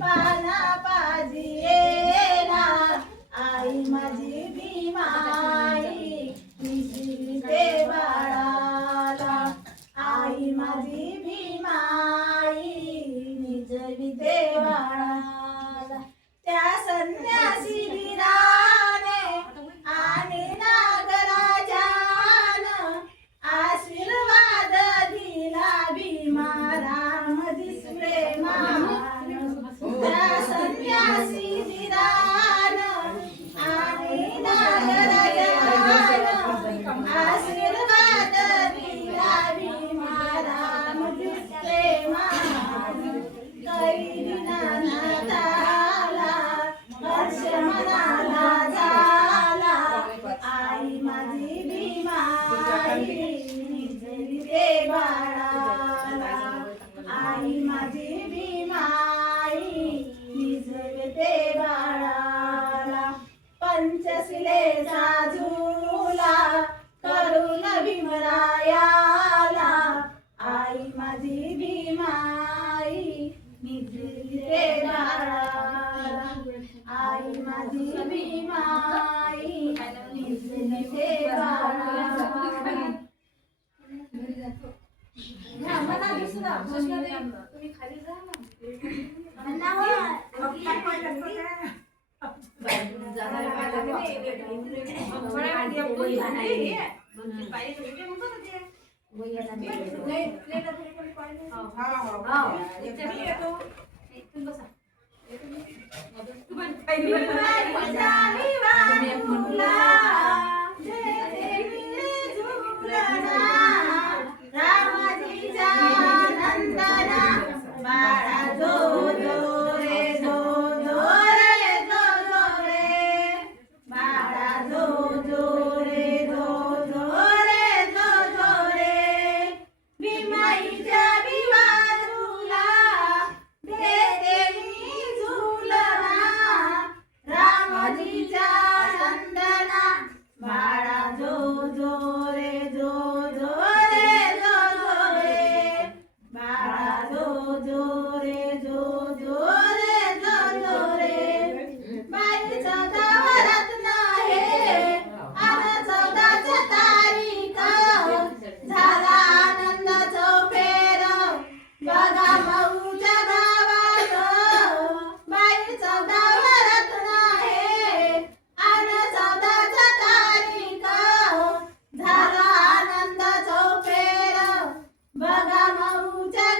पाना पाजी येला आई माझी भीमाई निजविते बाळाला आई माझी भीमाई निजविते बाळाला त्या संन्यासी वीराने आणि नागराजान आशीर्वाद दिला भीमा राम दिसले मान त्या संन्यासी वीरान आणि नागराजान आशीर्वाद दिला भीमा राम दिसले मान कैदिनानाथाला हर्ष मनाला झाला आई माझी भीमाई निजविते बाळाला आई माझी भीमाई निजविते बाळाला पंचशिलेचा झुला करून भीमरायाला आई माझी भीमाई निजविते बाळाला आई माझी भीमाई निजविते बाळाला तुम्ही खाली जा रामाजीच्या नंदना बाळा जो जो रे जो जो रे जो जो रे बाळा जो जो रे जो जो रे जो जो रे भीमाईच्या विवारूला देते मी झुलना रामाजीच्या नंदना बाळा जो जो रे जो जो रे जो जो रे बाळा जो जो रे जो जो रे जो जो रे बाईचा गावात नाही आता 14ची तारीख झाला आनंद चौफेर बघा भाऊच्या गावात बाईचा गावात नाही आणि 14ची तारीख झाला आनंद चौफेर बघा भाऊच्या